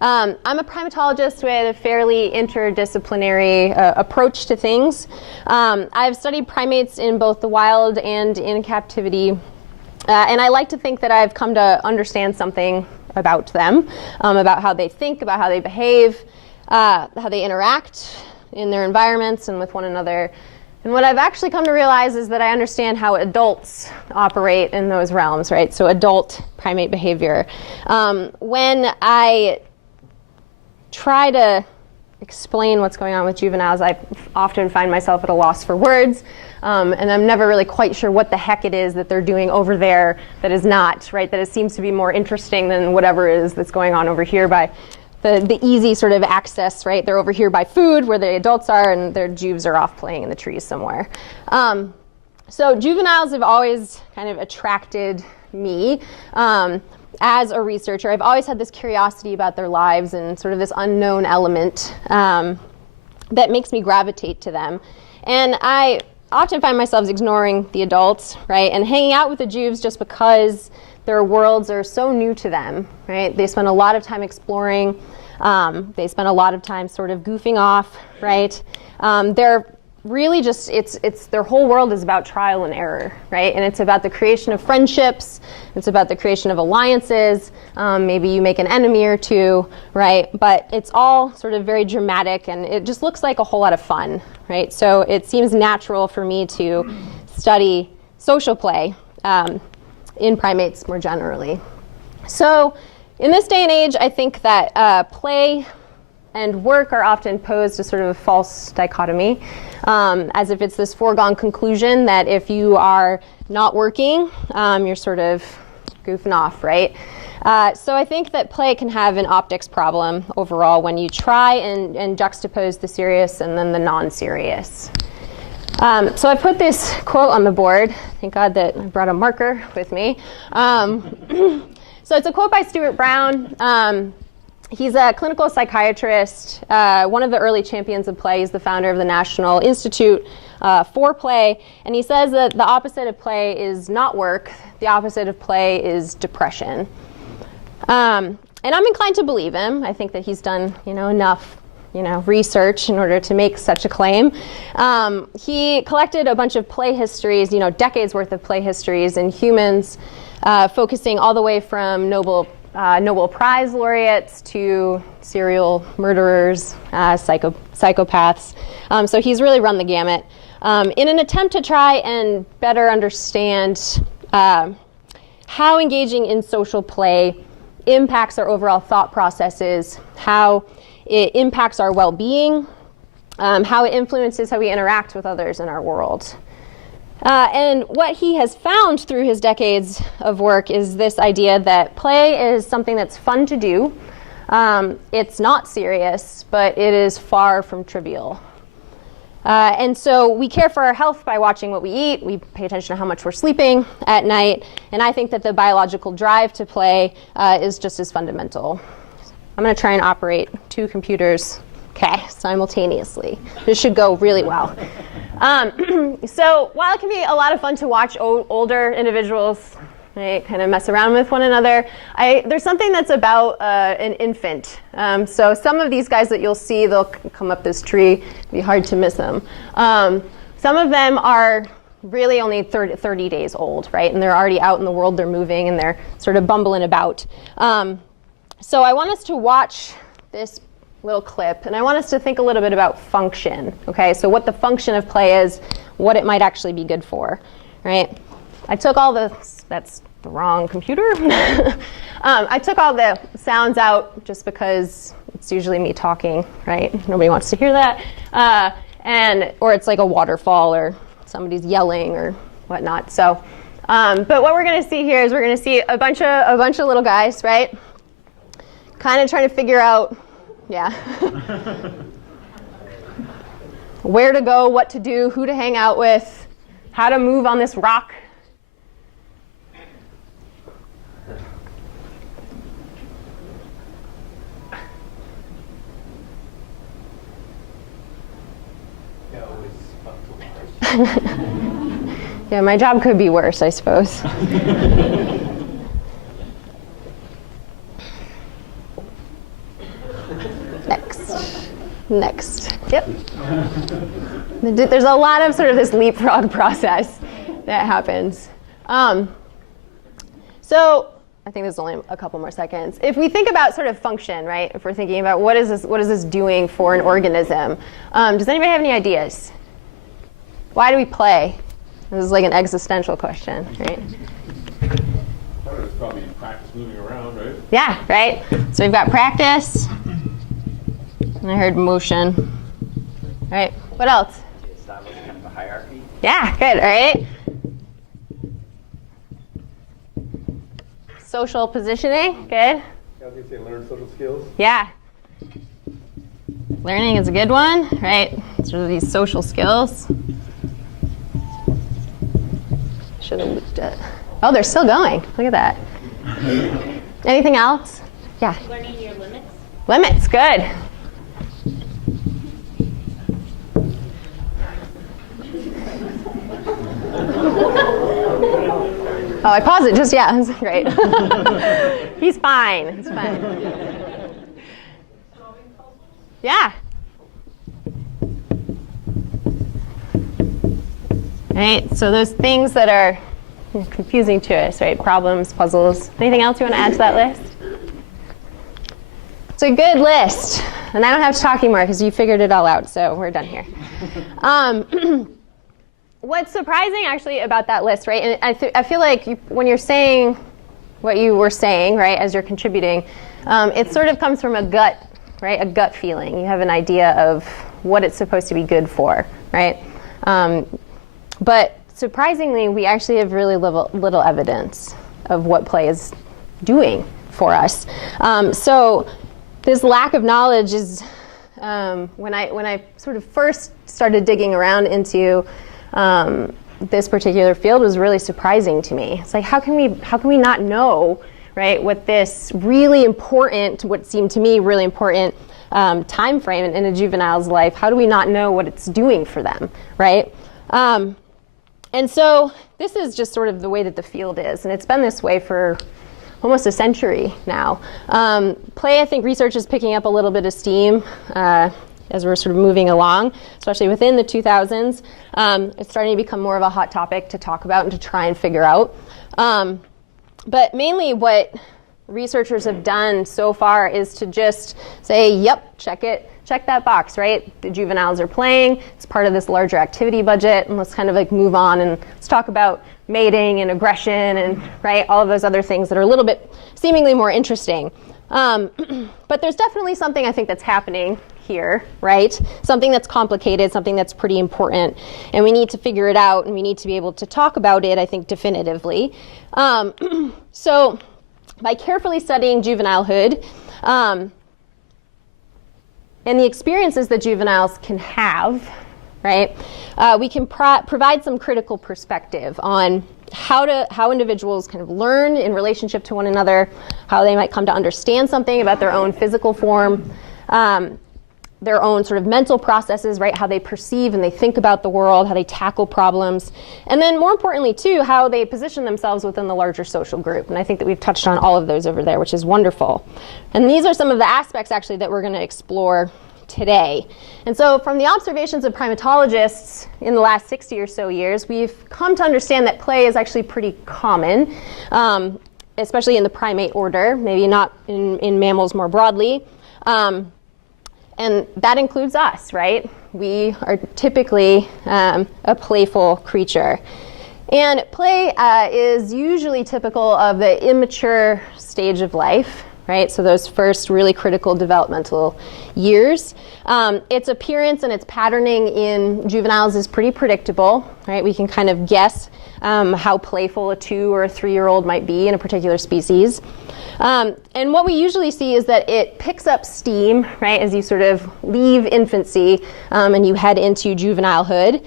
I'm a primatologist with a fairly interdisciplinary approach to things. I've studied primates in both the wild and in captivity, and I like to think that I've come to understand something about them, about how they think, about how they behave, how they interact in their environments and with one another. And what I've actually come to realize is that I understand how adults operate in those realms, right? So adult primate behavior. When I try to explain what's going on with juveniles, I often find myself at a loss for words, and I'm never really quite sure what the heck it is that they're doing over there that is not, right? That it seems to be more interesting than whatever it is that's going on over here by the easy sort of access, right? They're over here by food where the adults are, and their juves are off playing in the trees somewhere. So juveniles have always kind of attracted me. As a researcher, I've always had this curiosity about their lives and sort of this unknown element that makes me gravitate to them. And I often find myself ignoring the adults, right? And hanging out with the juves just because their worlds are so new to them, right? They spend a lot of time exploring. They spend a lot of time sort of goofing off, right? They're really just, it's their whole world is about trial and error, right? And it's about the creation of friendships. It's about the creation of alliances. Maybe you make an enemy or two, right? But it's all sort of very dramatic, and it just looks like a whole lot of fun, right? So it seems natural for me to study social play in primates more generally. So in this day and age, I think that play and work are often posed as sort of a false dichotomy, as if it's this foregone conclusion that if you are not working, you're sort of goofing off, right? So I think that play can have an optics problem overall when you try and juxtapose the serious and then the non-serious. So I put this quote on the board. Thank God that I brought a marker with me. So it's a quote by Stuart Brown. He's a clinical psychiatrist, one of the early champions of play. He's the founder of the National Institute for Play. And he says that the opposite of play is not work. The opposite of play is depression. And I'm inclined to believe him. I think that he's done enough research in order to make such a claim. He collected a bunch of play histories, decades worth of play histories in humans, focusing all the way from Nobel Prize laureates to serial murderers, psychopaths. So he's really run the gamut in an attempt to try and better understand how engaging in social play impacts our overall thought processes, how it impacts our well-being, how it influences how we interact with others in our world. And what he has found through his decades of work is this idea that play is something that's fun to do. It's not serious, but it is far from trivial. And so we care for our health by watching what we eat. We pay attention to how much we're sleeping at night. And I think that the biological drive to play is just as fundamental. I'm going to try and operate two computers simultaneously. This should go really well. So while it can be a lot of fun to watch older individuals kind of mess around with one another, there's something that's about an infant. So some of these guys that you'll see, they'll come up this tree. It'd be hard to miss them. Some of them are really only 30 days old, right? And they're already out in the world. They're moving, and they're sort of bumbling about. So I want us to watch this little clip, and I want us to think a little bit about function, okay? So what the function of play is, what it might actually be good for, right? I took all that's the wrong computer. I took all the sounds out just because it's usually me talking, right? Nobody wants to hear that. Or it's like a waterfall or somebody's yelling or whatnot. So, but what we're gonna see here is we're gonna see a bunch of little guys, right? Kind of trying to figure out, where to go, what to do, who to hang out with, how to move on this rock. Yeah, my job could be worse, I suppose. Next. Yep. There's a lot of sort of this leapfrog process that happens. So I think there's only a couple more seconds. If we think about sort of function, right? If we're thinking about what is this doing for an organism, does anybody have any ideas? Why do we play? This is like an existential question, right? Part of it's probably practice moving around, right? Yeah, right. So we've got practice. And I heard motion. All right. What else? Establish kind of a hierarchy. Yeah, good. All right. Social positioning. Good. I was going to say learn social skills. Yeah. Learning is a good one, right? Sort of these social skills. Should have looked at. Oh, they're still going. Look at that. Anything else? Yeah. Learning your limits. Limits. Good. Oh, I paused it just, yeah, that's great. He's fine, he's fine. Yeah. Right, so those things that are confusing to us, right? Problems, puzzles. Anything else you want to add to that list? It's a good list. And I don't have to talk anymore because you figured it all out, so we're done here. What's surprising actually about that list, right? And I feel like when you're saying what you were saying, right, as you're contributing, it sort of comes from a gut, right? A gut feeling. You have an idea of what it's supposed to be good for, right? But surprisingly, we actually have really little evidence of what play is doing for us. So this lack of knowledge is when I sort of first started digging around into this particular field was really surprising to me. It's like, how can we not know, right, what this really important, what seemed to me really important time frame in a juvenile's life, how do we not know what it's doing for them, right? And so this is just sort of the way that the field is, and it's been this way for almost a century now. Play, I think research is picking up a little bit of steam as we're sort of moving along, especially within the 2000s. It's starting to become more of a hot topic to talk about and to try and figure out. But mainly what researchers have done so far is to just say, yep, check that box, right? The juveniles are playing, it's part of this larger activity budget, and let's kind of like move on and let's talk about mating and aggression and, right, all of those other things that are a little bit seemingly more interesting. But there's definitely something I think that's happening here, right? Something that's complicated, something that's pretty important, and we need to figure it out, and we need to be able to talk about it, I think, definitively. So by carefully studying juvenilehood and the experiences that juveniles can have, right, we can provide some critical perspective on how individuals kind of learn in relationship to one another, how they might come to understand something about their own physical form, their own sort of mental processes, right, how they perceive and they think about the world, how they tackle problems, and then more importantly too, how they position themselves within the larger social group. And I think that we've touched on all of those over there, which is wonderful. And these are some of the aspects actually that we're going to explore today. And so from the observations of primatologists in the last 60 or so years, we've come to understand that play is actually pretty common, especially in the primate order, maybe not in mammals more broadly. And that includes us, right? We are typically a playful creature. And play is usually typical of the immature stage of life, right? So those first really critical developmental years. Its appearance and its patterning in juveniles is pretty predictable, right? We can kind of guess how playful a 2 or a 3-year-old might be in a particular species. And what we usually see is that it picks up steam, right, as you sort of leave infancy and you head into juvenilehood.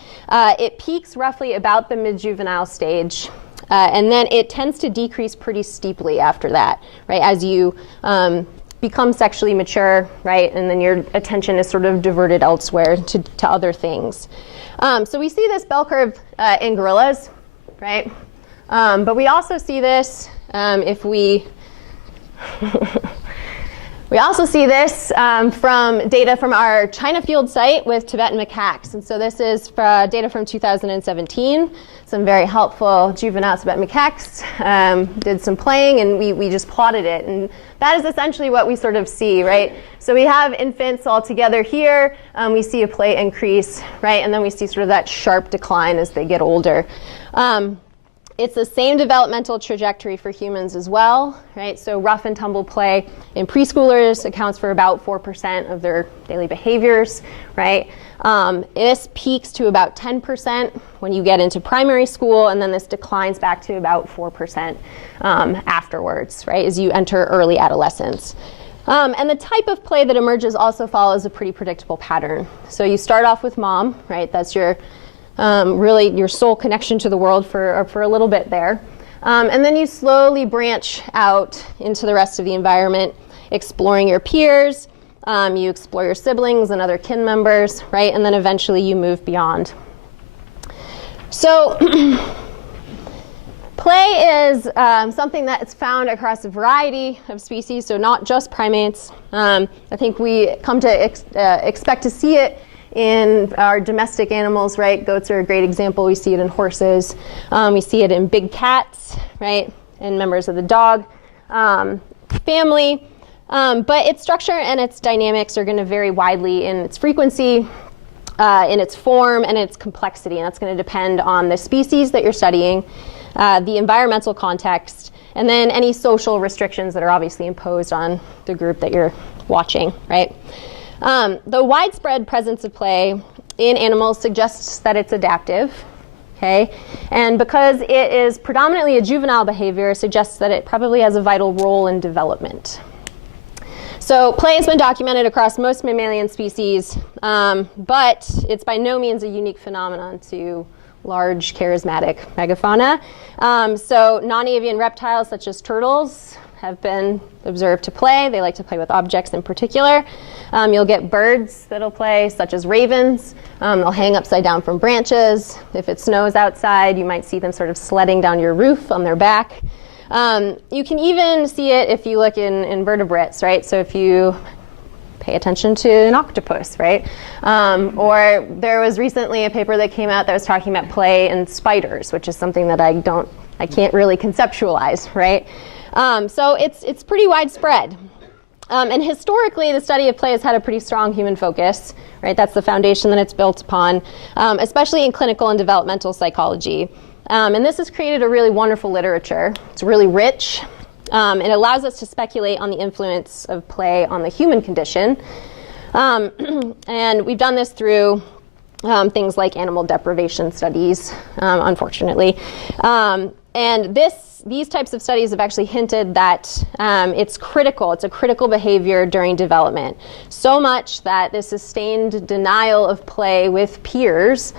It peaks roughly about the mid-juvenile stage, and then it tends to decrease pretty steeply after that, right, as you become sexually mature, right, and then your attention is sort of diverted elsewhere to other things. So we see this bell curve in gorillas, right, but we also see this if we We also see this from data from our China field site with Tibetan macaques. And so this is data from 2017. Some very helpful juvenile Tibetan macaques did some playing, and we just plotted it. And that is essentially what we sort of see, right? So we have infants all together here. We see a play increase, right? And then we see sort of that sharp decline as they get older. It's the same developmental trajectory for humans as well, right? So rough and tumble play in preschoolers accounts for about 4% of their daily behaviors, right? This peaks to about 10% when you get into primary school, and then this declines back to about 4% afterwards, right, as you enter early adolescence. And the type of play that emerges also follows a pretty predictable pattern. So you start off with mom, right? That's your really your sole connection to the world for a little bit there. And then you slowly branch out into the rest of the environment, exploring your peers, you explore your siblings and other kin members, right? And then eventually you move beyond. So play is something that is found across a variety of species, so not just primates. I think we come to expect to see it in our domestic animals, right? Goats are a great example. We see it in horses. We see it in big cats, right? And members of the dog family. But its structure and its dynamics are going to vary widely in its frequency, in its form, and its complexity. And that's going to depend on the species that you're studying, the environmental context, and then any social restrictions that are obviously imposed on the group that you're watching, right? The widespread presence of play in animals suggests that it's adaptive, okay? And because it is predominantly a juvenile behavior, suggests that it probably has a vital role in development. So play has been documented across most mammalian species, but it's by no means a unique phenomenon to large charismatic megafauna. So non-avian reptiles such as turtles have been observed to play. They like to play with objects in particular. You'll get birds that'll play, such as ravens. They'll hang upside down from branches. If it snows outside, you might see them sort of sledding down your roof on their back. You can even see it if you look in invertebrates, right? So if you pay attention to an octopus, right? Or there was recently a paper that came out that was talking about play in spiders, which is something that I can't really conceptualize, right? So it's pretty widespread. And historically, the study of play has had a pretty strong human focus, right? That's the foundation that it's built upon, especially in clinical and developmental psychology. And this has created a really wonderful literature. It's really rich. It allows us to speculate on the influence of play on the human condition. And we've done this through things like animal deprivation studies, unfortunately. And these types of studies have actually hinted that it's critical. It's a critical behavior during development. So much that the sustained denial of play with peers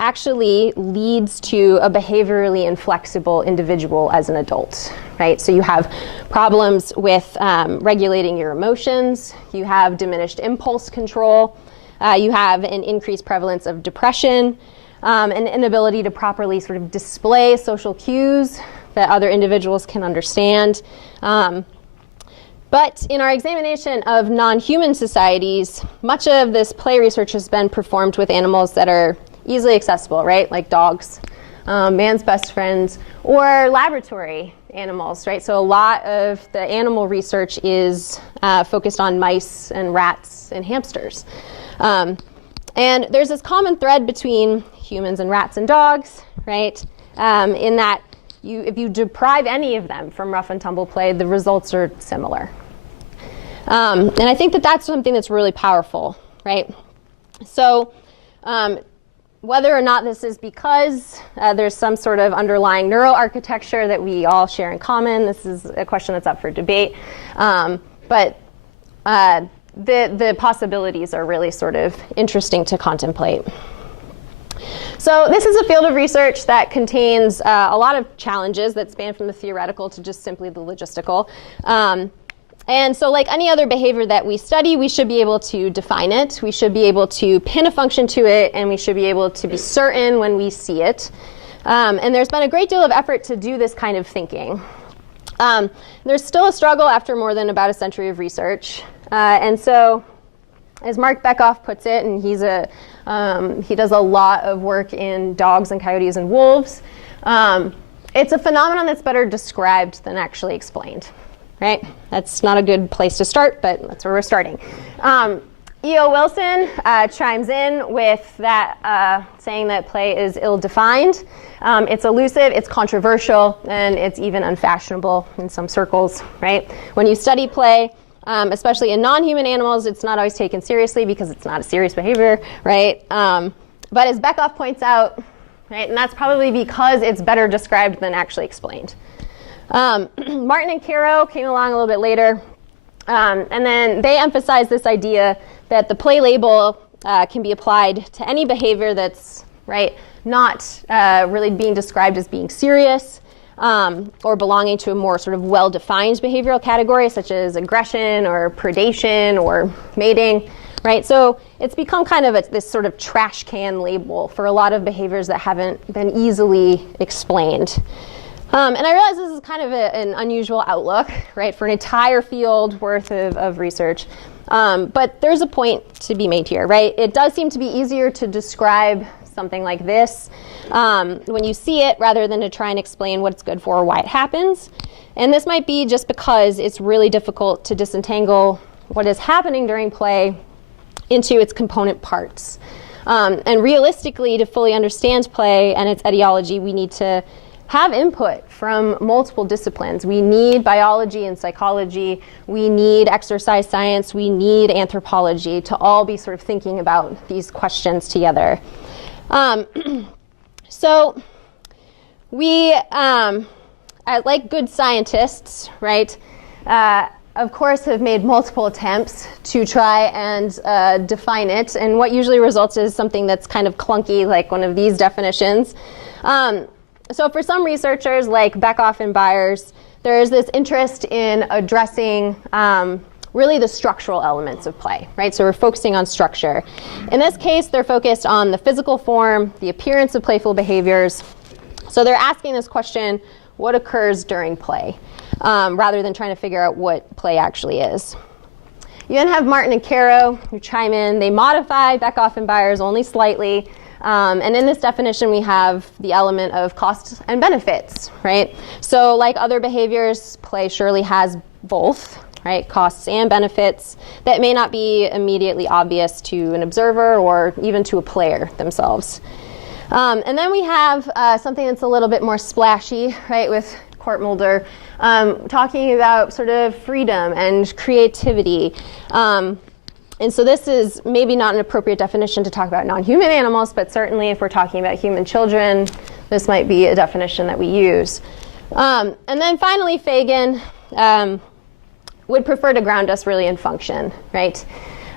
actually leads to a behaviorally inflexible individual as an adult, right? So you have problems with regulating your emotions. You have diminished impulse control. You have an increased prevalence of depression. An inability to properly sort of display social cues that other individuals can understand. But in our examination of non-human societies, much of this play research has been performed with animals that are easily accessible, right? Like dogs, man's best friends, or laboratory animals, right? So a lot of the animal research is focused on mice and rats and hamsters. And there's this common thread between humans and rats and dogs, right? In that if you deprive any of them from rough and tumble play, the results are similar. And I think that that's something that's really powerful, right? So whether or not this is because there's some sort of underlying neuroarchitecture that we all share in common, this is a question that's up for debate. But the possibilities are really sort of interesting to contemplate. So this is a field of research that contains a lot of challenges that span from the theoretical to just simply the logistical. And so like any other behavior that we study, we should be able to define it. We should be able to pin a function to it, and we should be able to be certain when we see it. And there's been a great deal of effort to do this kind of thinking. There's still a struggle after more than about a century of research. And so, as Mark Bekoff puts it, and he does a lot of work in dogs and coyotes and wolves, it's a phenomenon that's better described than actually explained, right? That's not a good place to start, but that's where we're starting. E.O. Wilson chimes in with that, saying that play is ill-defined. It's elusive, it's controversial, and it's even unfashionable in some circles, right? When you study play, especially in non-human animals, it's not always taken seriously because it's not a serious behavior, right? But as Bekoff points out, right, and that's probably because it's better described than actually explained. Martin and Caro came along a little bit later, and then they emphasized this idea that the play label can be applied to any behavior that's, right, not really being described as being serious, or belonging to a more sort of well-defined behavioral category, such as aggression or predation or mating, right? So it's become kind of this sort of trash can label for a lot of behaviors that haven't been easily explained. And I realize this is kind of an unusual outlook, right, for an entire field worth of research. But there's a point to be made here, right? It does seem to be easier to describe something like this when you see it rather than to try and explain what it's good for or why it happens. And this might be just because it's really difficult to disentangle what is happening during play into its component parts. And realistically, to fully understand play and its etiology, we need to have input from multiple disciplines. We need biology and psychology, we need exercise science, we need anthropology to all be sort of thinking about these questions together. So we, like good scientists, right, of course have made multiple attempts to try and define it, and what usually results is something that's kind of clunky, like one of these definitions. So for some researchers, like Bekoff and Byers, there is this interest in addressing really the structural elements of play, right? So we're focusing on structure. In this case, they're focused on the physical form, the appearance of playful behaviors. So they're asking this question, what occurs during play, rather than trying to figure out what play actually is. You then have Martin and Caro who chime in. They modify Bekoff and Byers only slightly. And in this definition, we have the element of costs and benefits, right? So like other behaviors, play surely has both, right? Costs and benefits that may not be immediately obvious to an observer or even to a player themselves. And then we have something that's a little bit more splashy, right, with Court Mulder, talking about sort of freedom and creativity. And so this is maybe not an appropriate definition to talk about non-human animals, but certainly if we're talking about human children, this might be a definition that we use. And then finally, Fagan would prefer to ground us really in function, right?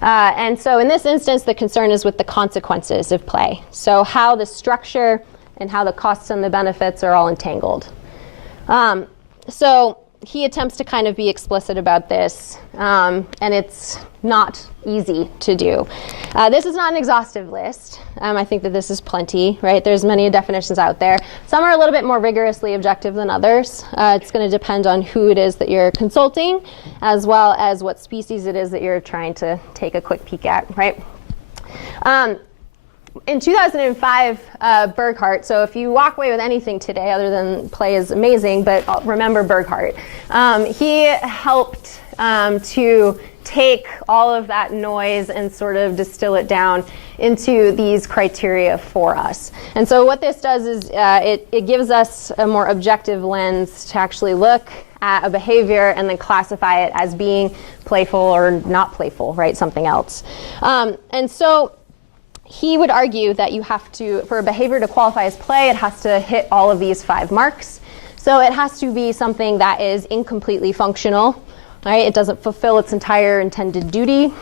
And so in this instance, the concern is with the consequences of play. So how the structure and how the costs and the benefits are all entangled. So he attempts to kind of be explicit about this, and it's not easy to do. This is not an exhaustive list. I think that this is plenty, right? There's many definitions out there. Some are a little bit more rigorously objective than others. It's going to depend on who it is that you're consulting, as well as what species it is that you're trying to take a quick peek at, right? In 2005, Burkhardt, so if you walk away with anything today other than play is amazing, but remember Burkhardt. He helped to take all of that noise and sort of distill it down into these criteria for us. And so what this does is it gives us a more objective lens to actually look at a behavior and then classify it as being playful or not playful, right? Something else. And so he would argue that you have to, for a behavior to qualify as play, it has to hit all of these 5 marks. So it has to be something that is incompletely functional, right? It doesn't fulfill its entire intended duty.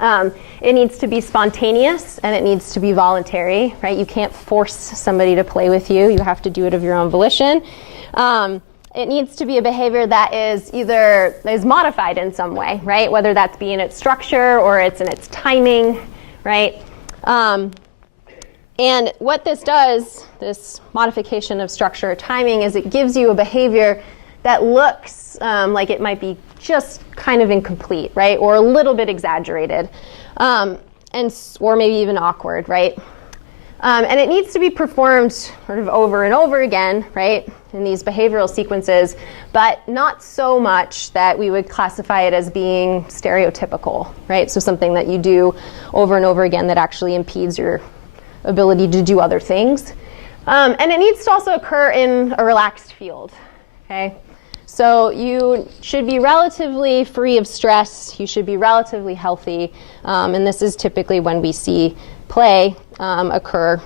It needs to be spontaneous and it needs to be voluntary, right? You can't force somebody to play with you. You have to do it of your own volition. It needs to be a behavior that is either is modified in some way, right? Whether that's be in its structure or it's in its timing, right? And what this does, this modification of structure or timing, is it gives you a behavior that looks like it might be just kind of incomplete, right? Or a little bit exaggerated, or maybe even awkward, right? And it needs to be performed sort of over and over again, right, in these behavioral sequences, but not so much that we would classify it as being stereotypical, right? So something that you do over and over again that actually impedes your ability to do other things. And it needs to also occur in a relaxed field, okay? So you should be relatively free of stress. You should be relatively healthy. And this is typically when we see play occur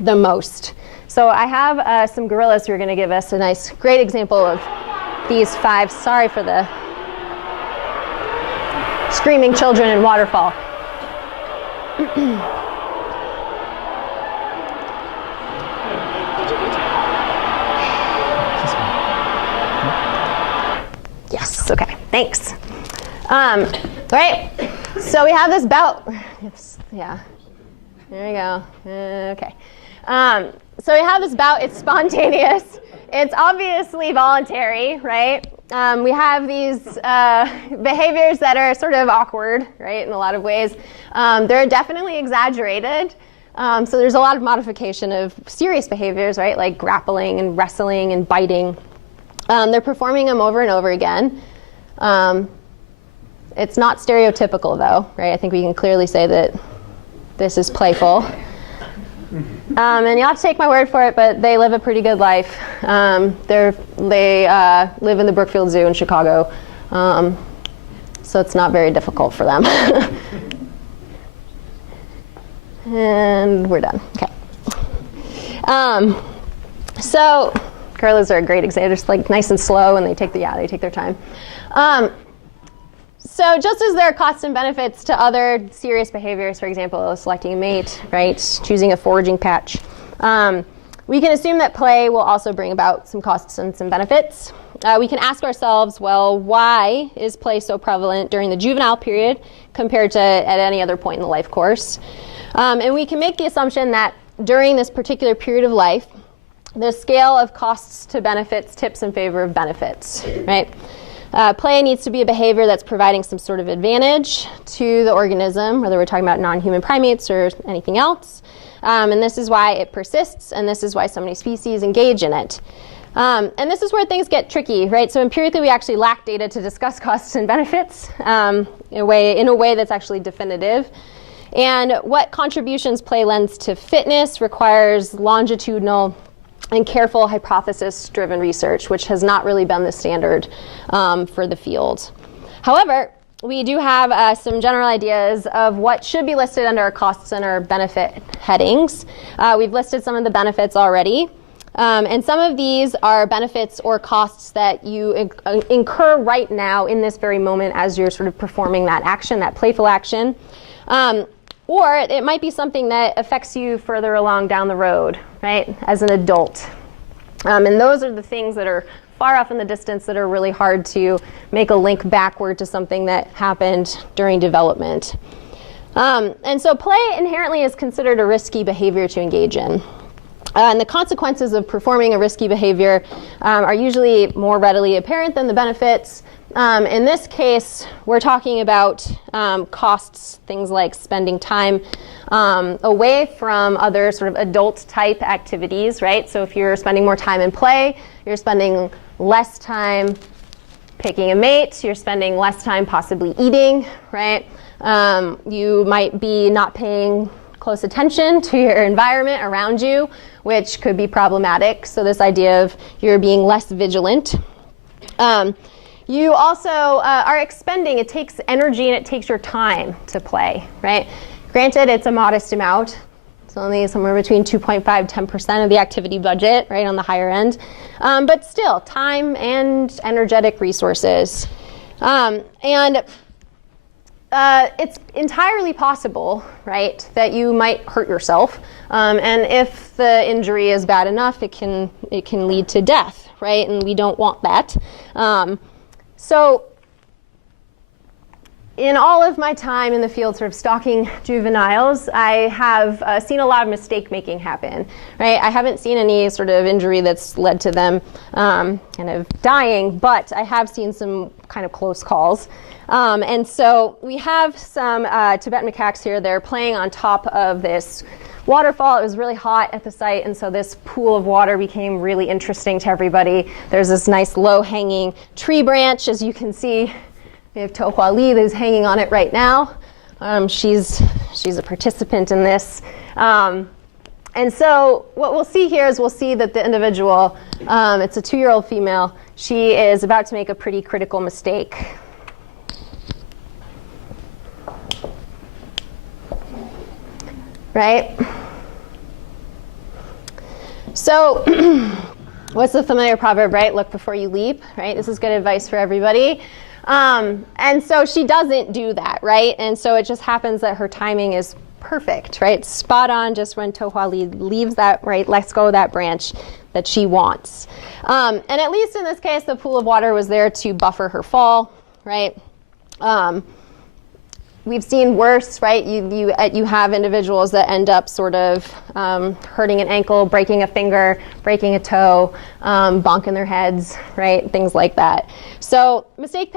the most. So I have some gorillas who are going to give us a nice, great example of these 5. Sorry for the screaming children and waterfall. Yes, okay, thanks. Right, so we have this bout. Yeah, there you go. Okay. So we have this bout. It's spontaneous. It's obviously voluntary, right? We have these behaviors that are sort of awkward, right, in a lot of ways. They're definitely exaggerated. So there's a lot of modification of serious behaviors, right, like grappling and wrestling and biting. They're performing them over and over again. It's not stereotypical, though, right? I think we can clearly say that this is playful. And you'll have to take my word for it, but they live a pretty good life. They live in the Brookfield Zoo in Chicago, so it's not very difficult for them. And we're done. Okay. So gorillas are a great example. They're just like nice and slow, and they take their time. So just as there are costs and benefits to other serious behaviors, for example, selecting a mate, right, choosing a foraging patch, we can assume that play will also bring about some costs and some benefits. We can ask ourselves, well, why is play so prevalent during the juvenile period compared to at any other point in the life course? And we can make the assumption that during this particular period of life, the scale of costs to benefits tips in favor of benefits, right? Play needs to be a behavior that's providing some sort of advantage to the organism, whether we're talking about non-human primates or anything else. And this is why it persists, and this is why so many species engage in it. And this is where things get tricky, right? So empirically, we actually lack data to discuss costs and benefits in a way that's actually definitive. And what contributions play lends to fitness requires longitudinal and careful hypothesis-driven research, which has not really been the standard for the field. However, we do have some general ideas of what should be listed under our costs and our benefit headings. We've listed some of the benefits already. And some of these are benefits or costs that you incur right now in this very moment as you're sort of performing that action, that playful action. Or it might be something that affects you further along down the road, right, as an adult. And those are the things that are far off in the distance that are really hard to make a link backward to something that happened during development. And so play inherently is considered a risky behavior to engage in. And the consequences of performing a risky behavior are usually more readily apparent than the benefits. In this case, we're talking about costs, things like spending time away from other sort of adult-type activities, right? So if you're spending more time in play, you're spending less time picking a mate, you're spending less time possibly eating, right? You might be not paying close attention to your environment around you, which could be problematic. So this idea of you're being less vigilant. You also are expending, it takes energy and it takes your time to play, right? Granted, it's a modest amount. It's only somewhere between 2.5, 10% of the activity budget, right, on the higher end. But still, time and energetic resources. It's entirely possible, right, that you might hurt yourself. And if the injury is bad enough, it can lead to death, right? And we don't want that. So in all of my time in the field sort of stalking juveniles, I have seen a lot of mistake making happen, right? I haven't seen any sort of injury that's led to them kind of dying, but I have seen some kind of close calls. And so we have some Tibetan macaques here. They're playing on top of this waterfall. It was really hot at the site, and so this pool of water became really interesting to everybody. There's this nice low-hanging tree branch, as you can see. We have Tohua Li who's hanging on it right now. She's a participant in this. And so what we'll see here is we'll see that the individual, it's a 2-year-old female, she is about to make a pretty critical mistake. Right? So what's the familiar proverb, right? Look before you leap, right? This is good advice for everybody. And so she doesn't do that, right? And so it just happens that her timing is perfect, right? Spot on just when Tohua Li leaves that, right, lets go of that branch that she wants. And at least in this case, the pool of water was there to buffer her fall, right? We've seen worse, right? You have individuals that end up sort of hurting an ankle, breaking a finger, breaking a toe, bonking their heads, right? Things like that. So mistake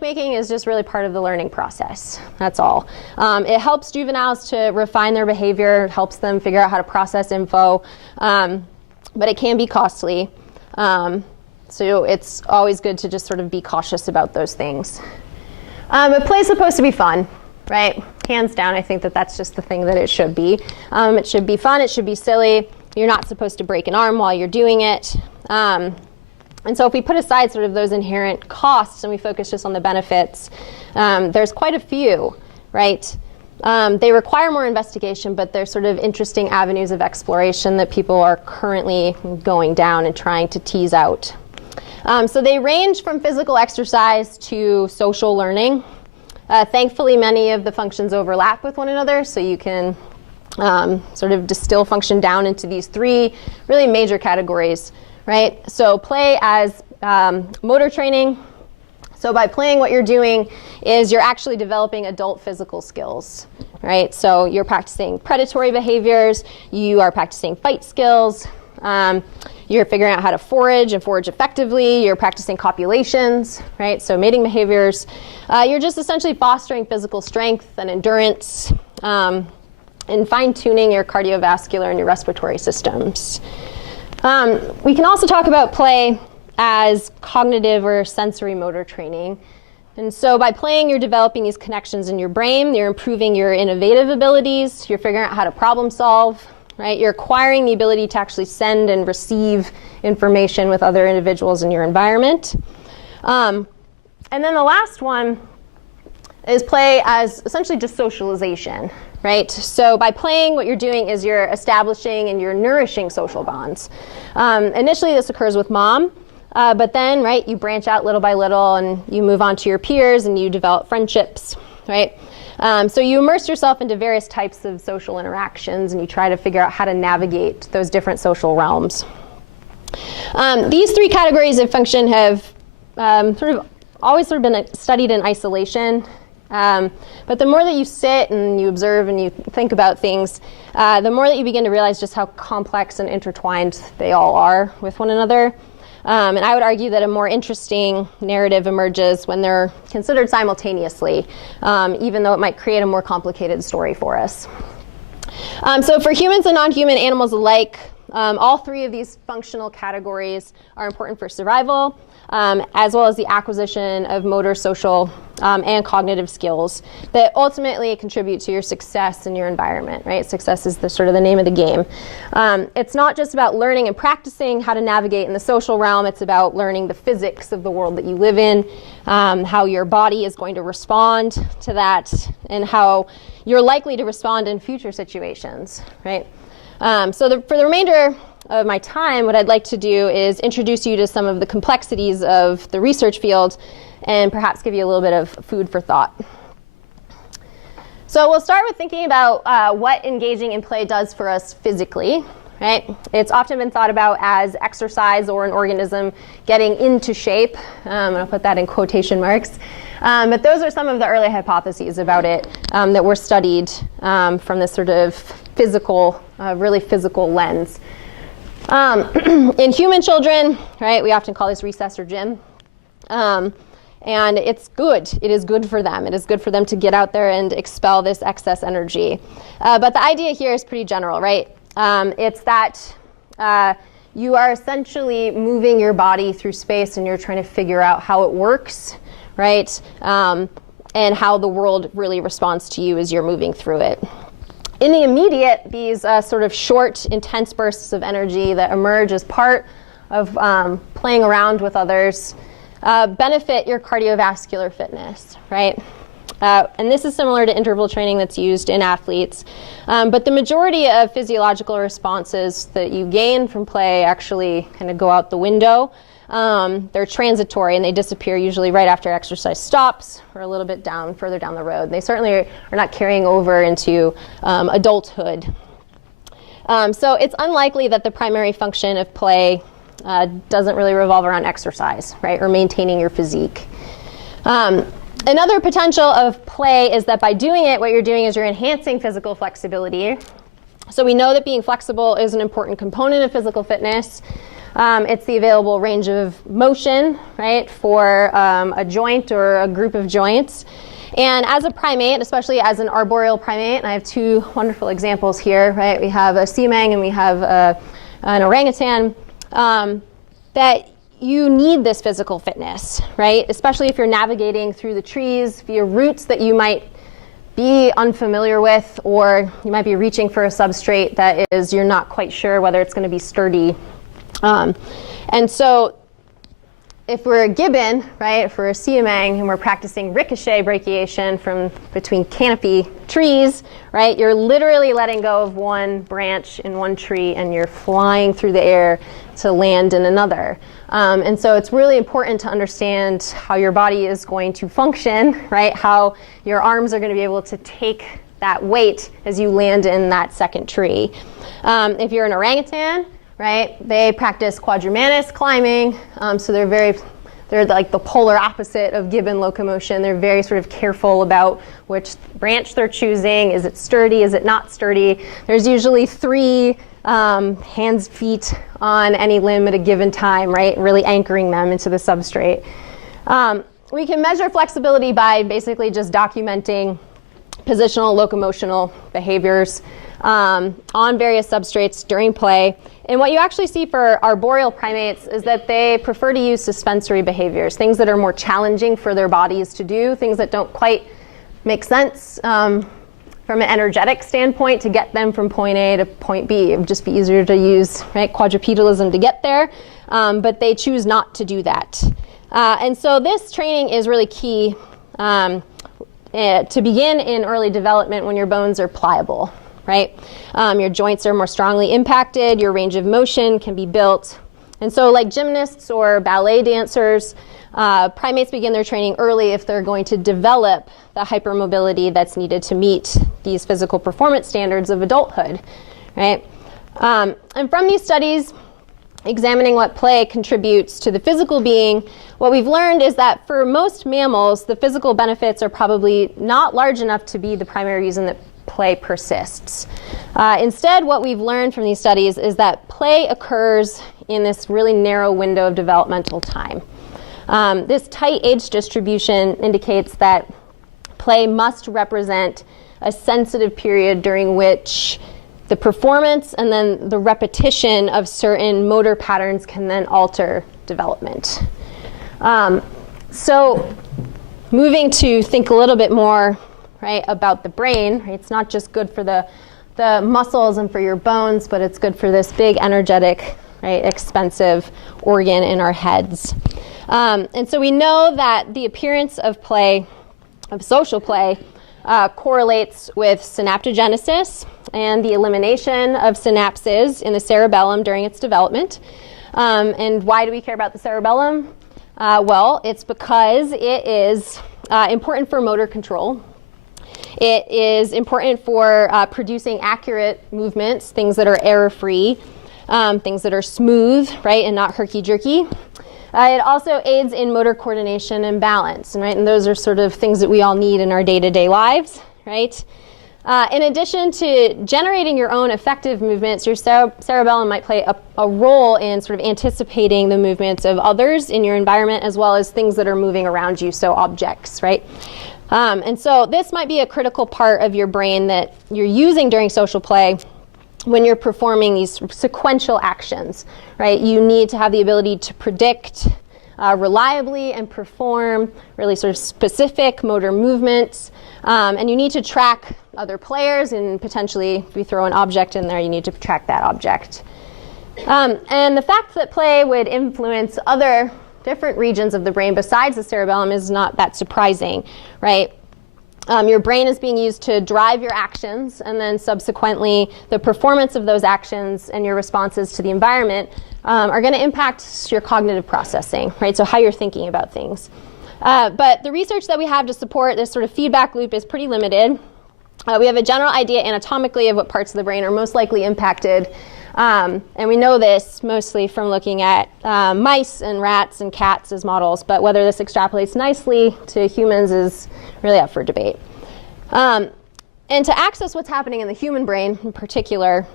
making is just really part of the learning process. That's all. It helps juveniles to refine their behavior, helps them figure out how to process info, but it can be costly. So it's always good to just sort of be cautious about those things. But play is supposed to be fun. Right? Hands down, I think that that's just the thing that it should be. It should be fun. It should be silly. You're not supposed to break an arm while you're doing it. And so if we put aside sort of those inherent costs and we focus just on the benefits, there's quite a few, right? They require more investigation, but they're sort of interesting avenues of exploration that people are currently going down and trying to tease out. So they range from physical exercise to social learning. Thankfully, many of the functions overlap with one another, so you can sort of distill function down into these 3 really major categories, right? So play as motor training. So by playing, what you're doing is you're actually developing adult physical skills, right? So you're practicing predatory behaviors, you are practicing fight skills, you're figuring out how to forage and forage effectively. You're practicing copulations, right? So mating behaviors. You're just essentially fostering physical strength and endurance and fine-tuning your cardiovascular and your respiratory systems. We can also talk about play as cognitive or sensory motor training. And so by playing, you're developing these connections in your brain. You're improving your innovative abilities. You're figuring out how to problem solve. Right? You're acquiring the ability to actually send and receive information with other individuals in your environment. And then the last one is play as essentially just socialization, right? So by playing, what you're doing is you're establishing and you're nourishing social bonds. Initially, this occurs with mom, but then, right, you branch out little by little and you move on to your peers and you develop friendships, right? So you immerse yourself into various types of social interactions and you try to figure out how to navigate those different social realms. These 3 categories of function have always been studied in isolation. But the more that you sit and you observe and you think about things, the more that you begin to realize just how complex and intertwined they all are with one another. And I would argue that a more interesting narrative emerges when they're considered simultaneously, even though it might create a more complicated story for us. So for humans and non-human animals alike, all 3 of these functional categories are important for survival, as well as the acquisition of motor, social, and cognitive skills that ultimately contribute to your success in your environment, right? Success is sort of the name of the game. It's not just about learning and practicing how to navigate in the social realm. It's about learning the physics of the world that you live in, how your body is going to respond to that, and how you're likely to respond in future situations, right? So for the remainder of my time, what I'd like to do is introduce you to some of the complexities of the research field and perhaps give you a little bit of food for thought. So we'll start with thinking about what engaging in play does for us physically, right? It's often been thought about as exercise or an organism getting into shape. I'm going to put that in quotation marks. But those are some of the early hypotheses about it that were studied from this sort of physical, really physical lens. In human children, right, we often call this recess or gym. And it's good. It is good for them. It is good for them to get out there and expel this excess energy. But the idea here is pretty general, right? It's that you are essentially moving your body through space and you're trying to figure out how it works, right? And how the world really responds to you as you're moving through it. In the immediate, these sort of short, intense bursts of energy that emerge as part of playing around with others benefit your cardiovascular fitness, right? And this is similar to interval training that's used in athletes. But the majority of physiological responses that you gain from play actually kind of go out the window. They're transitory and they disappear usually right after exercise stops or a little bit further down the road. They certainly are not carrying over into adulthood. So it's unlikely that the primary function of play doesn't really revolve around exercise, right, or maintaining your physique. Another potential of play is that by doing it, what you're doing is you're enhancing physical flexibility. So we know that being flexible is an important component of physical fitness. It's the available range of motion, right, for a joint or a group of joints. And as a primate, especially as an arboreal primate, and I have two wonderful examples here, right? We have a sea mang and we have an orangutan. That you need this physical fitness, right? Especially if you're navigating through the trees via routes that you might be unfamiliar with, or you might be reaching for a substrate that is, you're not quite sure whether it's going to be sturdy. And so if we're a gibbon, right, if we're a siamang and we're practicing ricochet brachiation from between canopy trees, right, you're literally letting go of one branch in one tree and you're flying through the air to land in another. And so it's really important to understand how your body is going to function, right, how your arms are going to be able to take that weight as you land in that second tree. If you're an orangutan, right, they practice quadrumanous climbing, so they're like the polar opposite of gibbon locomotion. They're very sort of careful about which branch they're choosing. Is it sturdy? Is it not sturdy? There's usually 3 hands, feet on any limb at a given time, right, really anchoring them into the substrate. We can measure flexibility by basically just documenting positional locomotional behaviors on various substrates during play. And what you actually see for arboreal primates is that they prefer to use suspensory behaviors, things that are more challenging for their bodies to do, things that don't quite make sense from an energetic standpoint to get them from point A to point B. It would just be easier to use, right, quadrupedalism to get there, but they choose not to do that. And so this training is really key to begin in early development when your bones are pliable. Right? Your joints are more strongly impacted, your range of motion can be built. And so like gymnasts or ballet dancers, primates begin their training early if they're going to develop the hypermobility that's needed to meet these physical performance standards of adulthood. Right? And from these studies, examining what play contributes to the physical being, what we've learned is that for most mammals, the physical benefits are probably not large enough to be the primary reason that play persists. Instead, what we've learned from these studies is that play occurs in this really narrow window of developmental time. This tight age distribution indicates that play must represent a sensitive period during which the performance and then the repetition of certain motor patterns can then alter development. So moving to think a little bit more, right, about the brain, right? It's not just good for the muscles and for your bones, but it's good for this big, energetic, right, expensive organ in our heads. And so we know that the appearance of play, of social play, correlates with synaptogenesis and the elimination of synapses in the cerebellum during its development. And why do we care about the cerebellum? Well, it's because it is important for motor control. It is important for producing accurate movements, things that are error-free, things that are smooth, right, and not herky-jerky. It also aids in motor coordination and balance, right, and those are sort of things that we all need in our day-to-day lives, right? In addition to generating your own effective movements, your cerebellum might play a role in sort of anticipating the movements of others in your environment, as well as things that are moving around you, so objects, right? And so this might be a critical part of your brain that you're using during social play when you're performing these sequential actions, right? You need to have the ability to predict reliably and perform really sort of specific motor movements. And you need to track other players, and potentially if we throw an object in there, you need to track that object. And the fact that play would influence other different regions of the brain besides the cerebellum is not that surprising, right? Your brain is being used to drive your actions, and then subsequently the performance of those actions and your responses to the environment are going to impact your cognitive processing, right? So how you're thinking about things. But the research that we have to support this sort of feedback loop is pretty limited. We have a general idea anatomically of what parts of the brain are most likely impacted. And we know this mostly from looking at mice and rats and cats as models, but whether this extrapolates nicely to humans is really up for debate. And to access what's happening in the human brain in particular,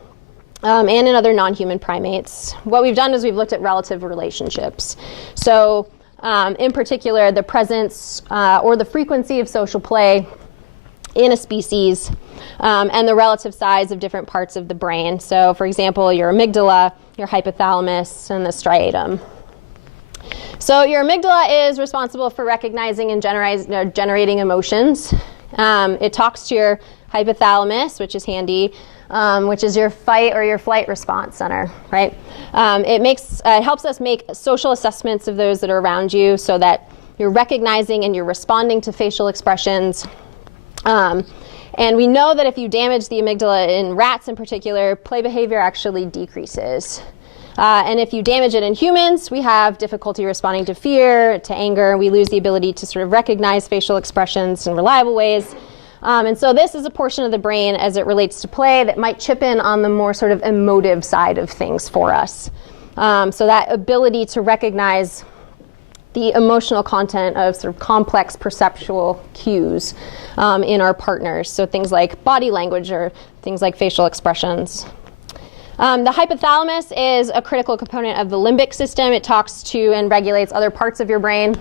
and in other non-human primates, what we've done is we've looked at relative relationships. So in particular, the presence or the frequency of social play in a species, and the relative size of different parts of the brain. So for example, your amygdala, your hypothalamus, and the striatum. So your amygdala is responsible for recognizing and generating emotions. It talks to your hypothalamus, which is handy, which is your fight or your flight response center, right? It helps us make social assessments of those that are around you so that you're recognizing and you're responding to facial expressions. And we know that if you damage the amygdala in rats in particular, play behavior actually decreases. And if you damage it in humans, we have difficulty responding to fear, to anger. We lose the ability to sort of recognize facial expressions in reliable ways. And so this is a portion of the brain as it relates to play that might chip in on the more sort of emotive side of things for us. So that ability to recognize the emotional content of sort of complex perceptual cues in our partners. So things like body language or things like facial expressions. The hypothalamus is a critical component of the limbic system. It talks to and regulates other parts of your brain.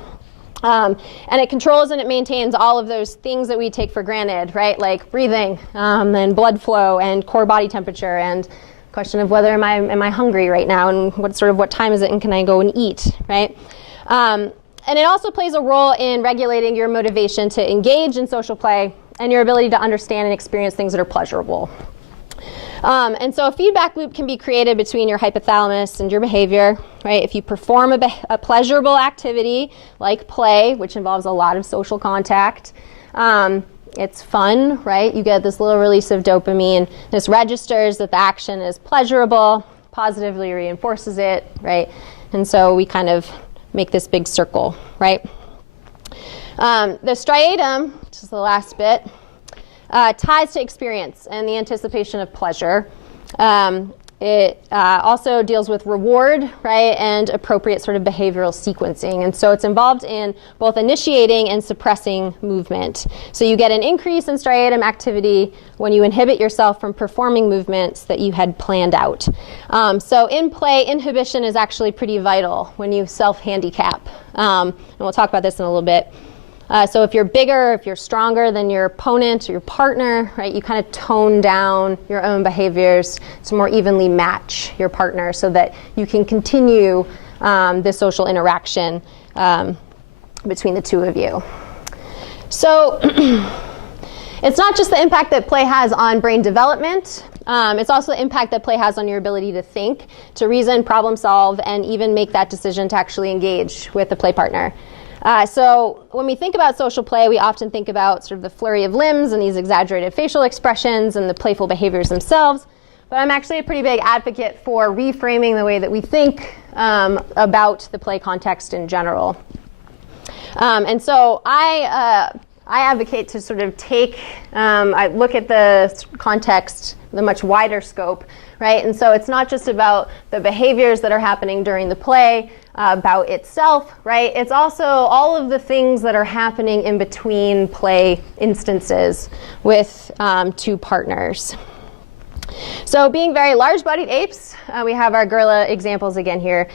And it controls and it maintains all of those things that we take for granted, right? Like breathing and blood flow and core body temperature and question of whether am I hungry right now and what time is it and can I go and eat, right? And it also plays a role in regulating your motivation to engage in social play and your ability to understand and experience things that are pleasurable. And so a feedback loop can be created between your hypothalamus and your behavior, right? If you perform a pleasurable activity like play, which involves a lot of social contact, it's fun, right? You get this little release of dopamine. This registers that the action is pleasurable, positively reinforces it, right? And so we kind of make this big circle, right? The striatum, which is the last bit, ties to experience and the anticipation of pleasure. It also deals with reward, right, and appropriate sort of behavioral sequencing. And so it's involved in both initiating and suppressing movement. So you get an increase in striatum activity when you inhibit yourself from performing movements that you had planned out. So in play, inhibition is actually pretty vital when you self-handicap. And we'll talk about this in a little bit. So if you're bigger, if you're stronger than your opponent or your partner, right, you kind of tone down your own behaviors to more evenly match your partner so that you can continue this social interaction between the two of you. So it's not just the impact that play has on brain development. It's also the impact that play has on your ability to think, to reason, problem solve, and even make that decision to actually engage with the play partner. So when we think about social play, we often think about sort of the flurry of limbs and these exaggerated facial expressions and the playful behaviors themselves. But I'm actually a pretty big advocate for reframing the way that we think about the play context in general. And so I I advocate to sort of take, I look at the context, the much wider scope, right? And so it's not just about the behaviors that are happening during the play, about itself, right? It's also all of the things that are happening in between play instances with two partners. So being very large-bodied apes, we have our gorilla examples again here.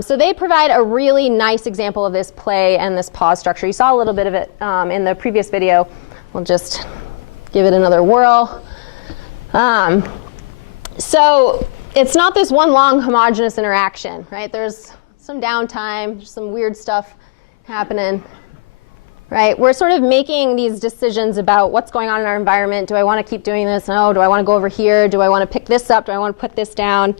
So they provide a really nice example of this play and this pause structure. You saw a little bit of it in the previous video. We'll just give it another whirl. So it's not this one long homogeneous interaction, right? There's some downtime, there's some weird stuff happening. Right? We're sort of making these decisions about what's going on in our environment. Do I want to keep doing this? No. Do I want to go over here? Do I want to pick this up? Do I want to put this down?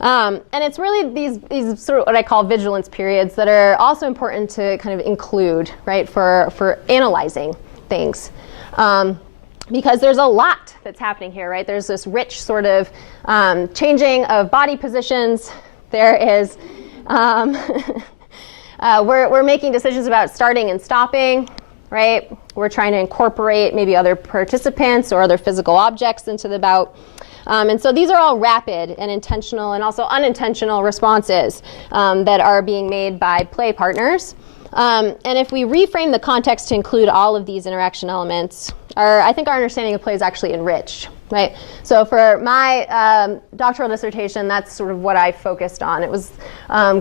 And it's really these sort of what I call vigilance periods that are also important to kind of include, right, for analyzing things. Because there's a lot that's happening here, right? There's this rich sort of changing of body positions. There is we're making decisions about starting and stopping, right? We're trying to incorporate maybe other participants or other physical objects into the bout. And so these are all rapid and intentional and also unintentional responses that are being made by play partners. And if we reframe the context to include all of these interaction elements, I think our understanding of play is actually enriched, right? So for my doctoral dissertation, that's sort of what I focused on. It was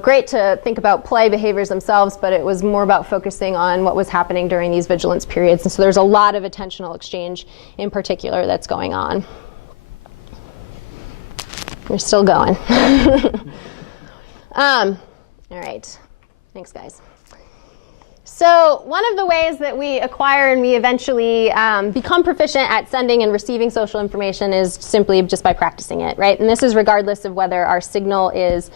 great to think about play behaviors themselves, but it was more about focusing on what was happening during these vigilance periods. And so there's a lot of attentional exchange in particular that's going on. We're still going. All right. Thanks, guys. So one of the ways that we acquire and we eventually become proficient at sending and receiving social information is simply just by practicing it, right? And this is regardless of whether our signal is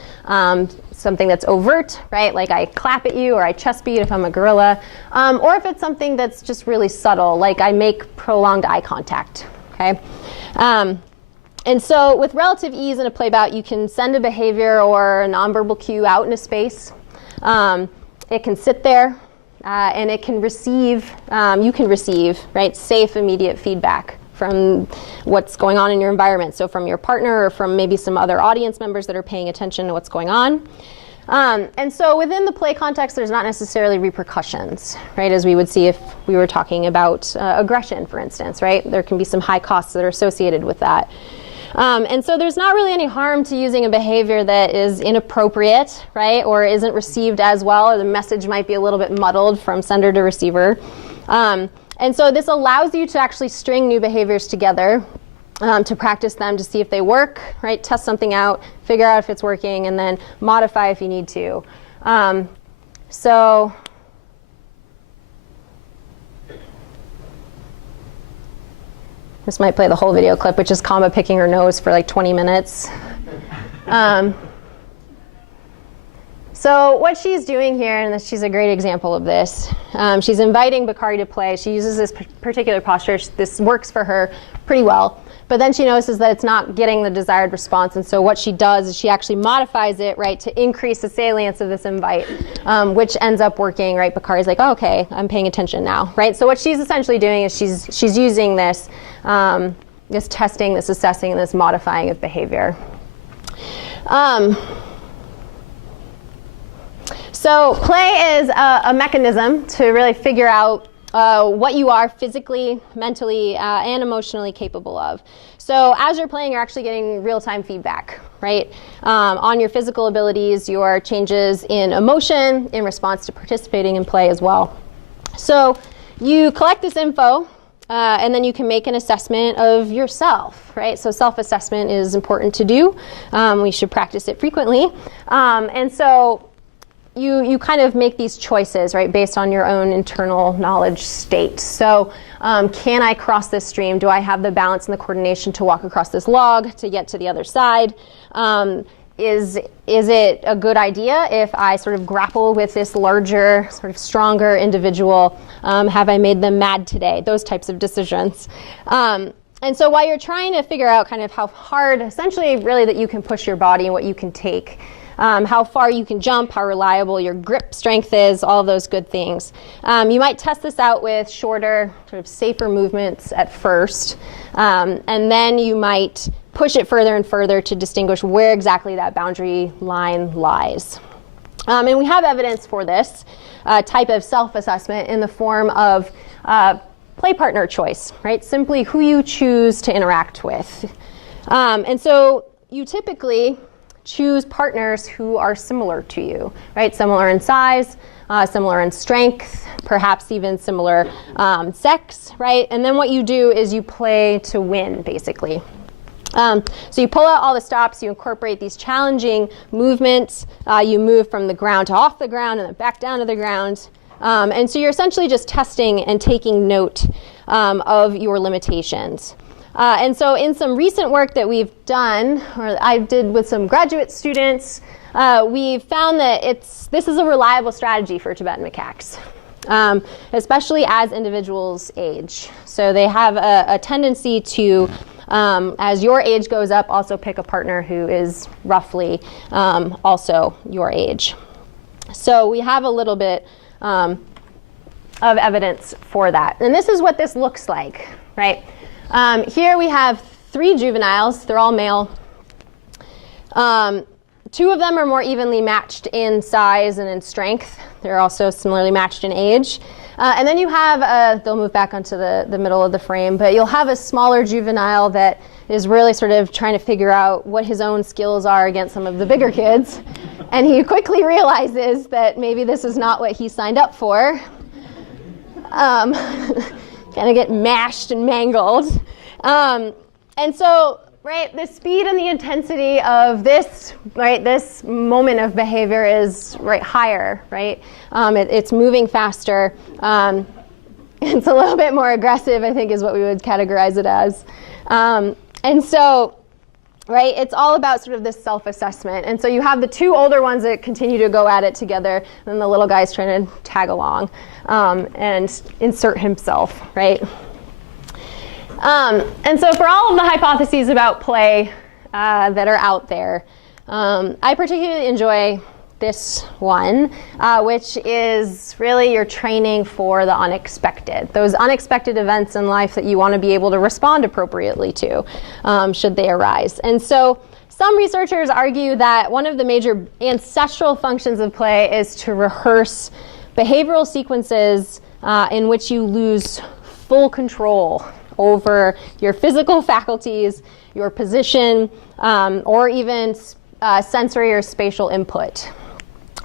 something that's overt, right? Like I clap at you or I chest beat if I'm a gorilla, or if it's something that's just really subtle, like I make prolonged eye contact, okay? And so with relative ease in a play bout, you can send a behavior or a nonverbal cue out in a space. It can sit there. And it can receive, you can receive, right, safe, immediate feedback from what's going on in your environment. So from your partner or from maybe some other audience members that are paying attention to what's going on. And so within the play context, there's not necessarily repercussions, right, as we would see if we were talking about aggression, for instance, right? There can be some high costs that are associated with that. And so there's not really any harm to using a behavior that is inappropriate, right, or isn't received as well, or the message might be a little bit muddled from sender to receiver. And so this allows you to actually string new behaviors together to practice them to see if they work, right, test something out, figure out if it's working, and then modify if you need to. So this might play the whole video clip, which is Kama picking her nose for like 20 minutes. So what she's doing here, and she's a great example of this, she's inviting Burkhardt to play. She uses this particular posture. This works for her pretty well. But then she notices that it's not getting the desired response. And so what she does is she actually modifies it, right, to increase the salience of this invite, which ends up working, right? Burkhardt's like, oh, OK, I'm paying attention now, right? So what she's essentially doing is she's using this, this testing, this assessing, and this modifying of behavior. So play is a mechanism to really figure out what you are physically, mentally, and emotionally capable of. So as you're playing, you're actually getting real-time feedback, right, on your physical abilities, your changes in emotion in response to participating in play as well. So you collect this info, and then you can make an assessment of yourself, right? So self-assessment is important to do. We should practice it frequently. And so you kind of make these choices, right, based on your own internal knowledge state. So can I cross this stream? Do I have the balance and the coordination to walk across this log to get to the other side? Is it a good idea if I sort of grapple with this larger, sort of stronger individual? Have I made them mad today? Those types of decisions. And so while you're trying to figure out kind of how hard, essentially really that you can push your body and what you can take, how far you can jump, how reliable your grip strength is, all of those good things. You might test this out with shorter, sort of safer movements at first, and then you might push it further and further to distinguish where exactly that boundary line lies. And we have evidence for this type of self-assessment in the form of play partner choice, right? Simply who you choose to interact with. And so you typically choose partners who are similar to you, right? Similar in size, similar in strength, perhaps even similar sex, right? And then what you do is you play to win, basically. So you pull out all the stops, you incorporate these challenging movements, you move from the ground to off the ground and then back down to the ground. And so you're essentially just testing and taking note of your limitations. And so in some recent work that we've done, or I did with some graduate students, we've found that this is a reliable strategy for Tibetan macaques, especially as individuals age. So they have a tendency to, as your age goes up, also pick a partner who is roughly also your age. So we have a little bit of evidence for that. And this is what this looks like, right? Here we have 3 juveniles. They're all male. 2 of them are more evenly matched in size and in strength. They're also similarly matched in age. And then you have, they'll move back onto the middle of the frame, but you'll have a smaller juvenile that is really sort of trying to figure out what his own skills are against some of the bigger kids. And he quickly realizes that maybe this is not what he signed up for. Kind of get mashed and mangled. And so, right, the speed and the intensity of this, right, this moment of behavior is higher, right? It's moving faster. It's a little bit more aggressive, I think, is what we would categorize it as. And so, right, it's all about sort of this self-assessment. And so you have the 2 older ones that continue to go at it together, and then the little guy's trying to tag along and insert himself, right? And so for all of the hypotheses about play that are out there, I particularly enjoy this one, which is really your training for the unexpected. Those unexpected events in life that you want to be able to respond appropriately to, should they arise. And so some researchers argue that one of the major ancestral functions of play is to rehearse behavioral sequences in which you lose full control over your physical faculties, your position, or even sensory or spatial input.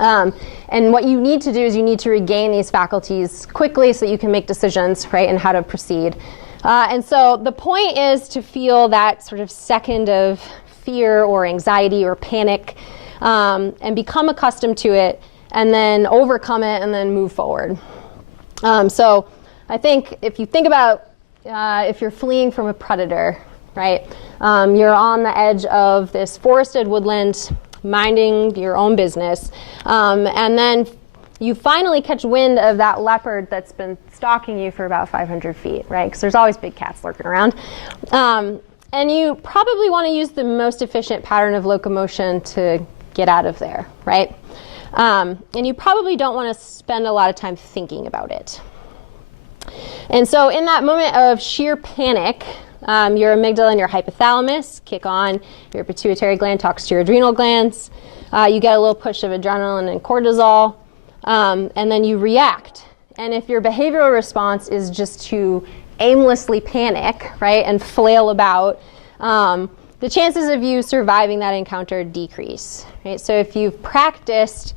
And what you need to do is you need to regain these faculties quickly so that you can make decisions, right, and how to proceed. And so the point is to feel that sort of second of fear or anxiety or panic and become accustomed to it and then overcome it and then move forward. So I think if you think about if you're fleeing from a predator, right, you're on the edge of this forested woodland minding your own business, and then you finally catch wind of that leopard that's been stalking you for about 500 feet, right, because there's always big cats lurking around. And you probably want to use the most efficient pattern of locomotion to get out of there, right? And you probably don't want to spend a lot of time thinking about it. And so in that moment of sheer panic, your amygdala and your hypothalamus kick on, your pituitary gland talks to your adrenal glands, you get a little push of adrenaline and cortisol, and then you react. And if your behavioral response is just to aimlessly panic, right, and flail about, the chances of you surviving that encounter decrease, right? So if you've practiced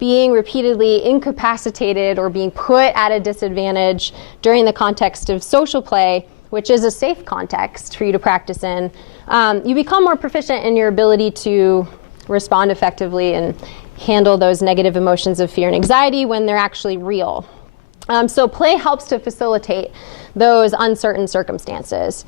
being repeatedly incapacitated or being put at a disadvantage during the context of social play, which is a safe context for you to practice in, you become more proficient in your ability to respond effectively and handle those negative emotions of fear and anxiety when they're actually real. So play helps to facilitate those uncertain circumstances.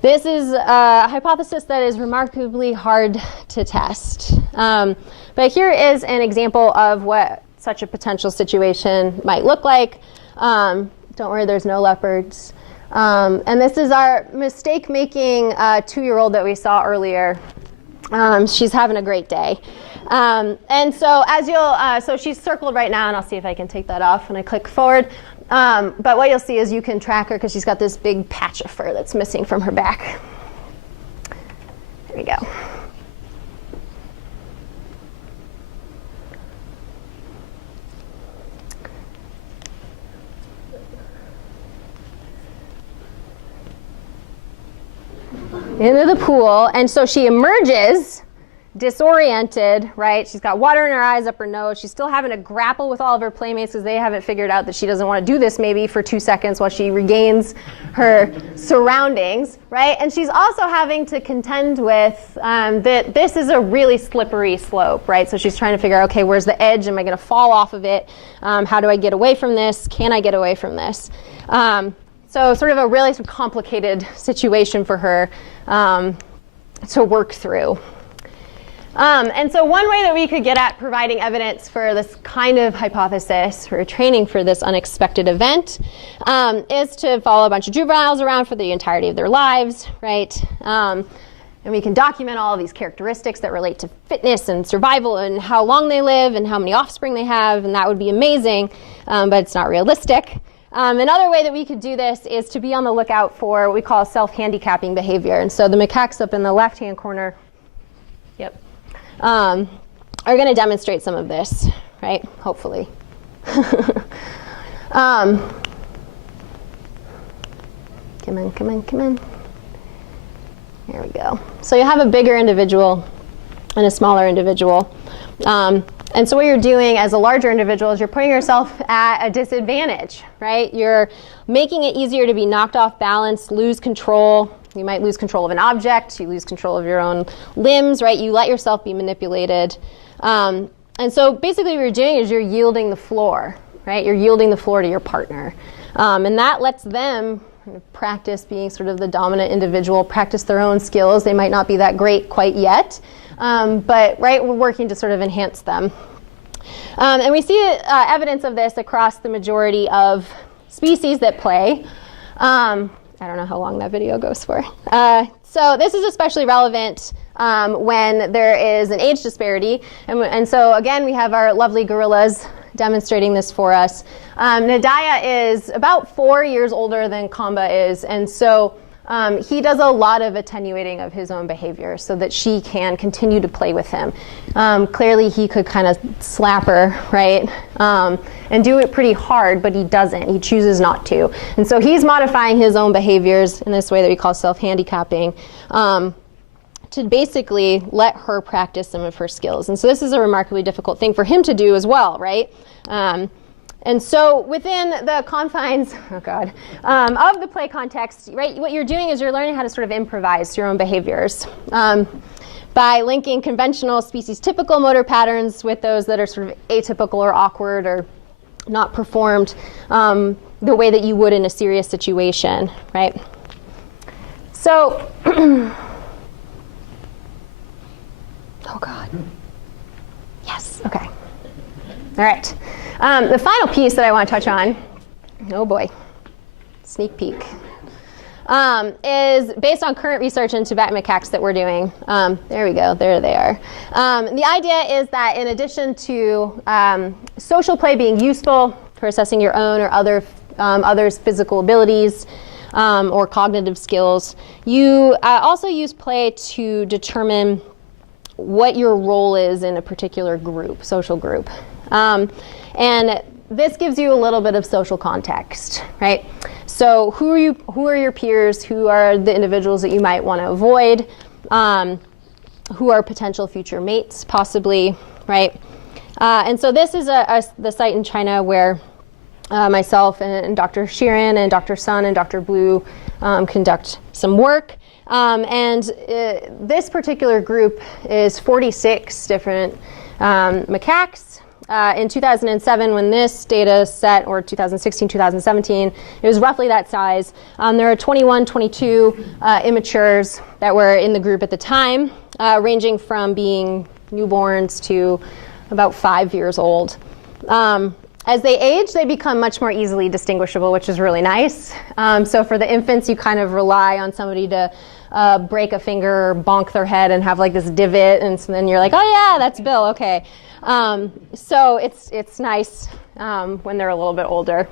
This is a hypothesis that is remarkably hard to test. But here is an example of what such a potential situation might look like. Don't worry, there's no leopards. And this is our mistake-making 2-year-old that we saw earlier. She's having a great day. And so as you'll, so she's circled right now, and I'll see if I can take that off when I click forward. But what you'll see is you can track her because she's got this big patch of fur that's missing from her back. There we go. Into the pool, and so she emerges disoriented, right? She's got water in her eyes, up her nose. She's still having to grapple with all of her playmates because they haven't figured out that she doesn't want to do this maybe for 2 seconds while she regains her surroundings, right? And she's also having to contend with that this is a really slippery slope, right? So she's trying to figure out, okay, where's the edge? Am I going to fall off of it? How do I get away from this? Can I get away from this? So sort of a really sort of complicated situation for her to work through. And so one way that we could get at providing evidence for this kind of hypothesis or training for this unexpected event is to follow a bunch of juveniles around for the entirety of their lives, right? And we can document all of these characteristics that relate to fitness and survival and how long they live and how many offspring they have, and that would be amazing, but it's not realistic. Another way that we could do this is to be on the lookout for what we call self-handicapping behavior. And so the macaques up in the left-hand corner, are going to demonstrate some of this, right? Hopefully. Come in. There we go. So you have a bigger individual and a smaller individual. And so what you're doing as a larger individual is you're putting yourself at a disadvantage, right? You're making it easier to be knocked off balance, lose control. You might lose control of an object. You lose control of your own limbs, right? You let yourself be manipulated. And so basically what you're doing is you're yielding the floor, right? You're yielding the floor to your partner. And that lets them practice being sort of the dominant individual, practice their own skills. They might not be that great quite yet, but right, we're working to sort of enhance them. And we see evidence of this across the majority of species that play. I don't know how long that video goes for. So this is especially relevant when there is an age disparity. And so again, we have our lovely gorillas demonstrating this for us. Nadaya is about 4 years older than Kamba is, and so he does a lot of attenuating of his own behavior so that she can continue to play with him. Clearly he could kind of slap her, right, and do it pretty hard, but he doesn't. He chooses not to. And so he's modifying his own behaviors in this way that we call self-handicapping to basically let her practice some of her skills. And so this is a remarkably difficult thing for him to do as well, right? And so within the confines, of the play context, right, what you're doing is you're learning how to sort of improvise your own behaviors by linking conventional species typical motor patterns with those that are sort of atypical or awkward or not performed the way that you would in a serious situation, right? So, oh God. Yes, okay. All right. The final piece that I want to touch on, oh boy, sneak peek, is based on current research in Tibetan macaques that we're doing. There we go, there they are. The idea is that in addition to social play being useful for assessing your own or others' physical abilities or cognitive skills, you also use play to determine what your role is in a particular group, social group. And this gives you a little bit of social context, right? So who are your peers? Who are the individuals that you might want to avoid? Who are potential future mates, possibly, right? And so this is the site in China where myself and Dr. Sheeran and Dr. Sun and Dr. Blue conduct some work. And this particular group is 46 different macaques. In 2007, when this data set, or 2016, 2017, it was roughly that size. There are 21, 22 immatures that were in the group at the time, ranging from being newborns to about 5 years old. As they age, they become much more easily distinguishable, which is really nice. So for the infants, you kind of rely on somebody to break a finger or bonk their head and have like this divot, and so then you're like, oh yeah, that's Bill, okay. So it's nice when they're a little bit older.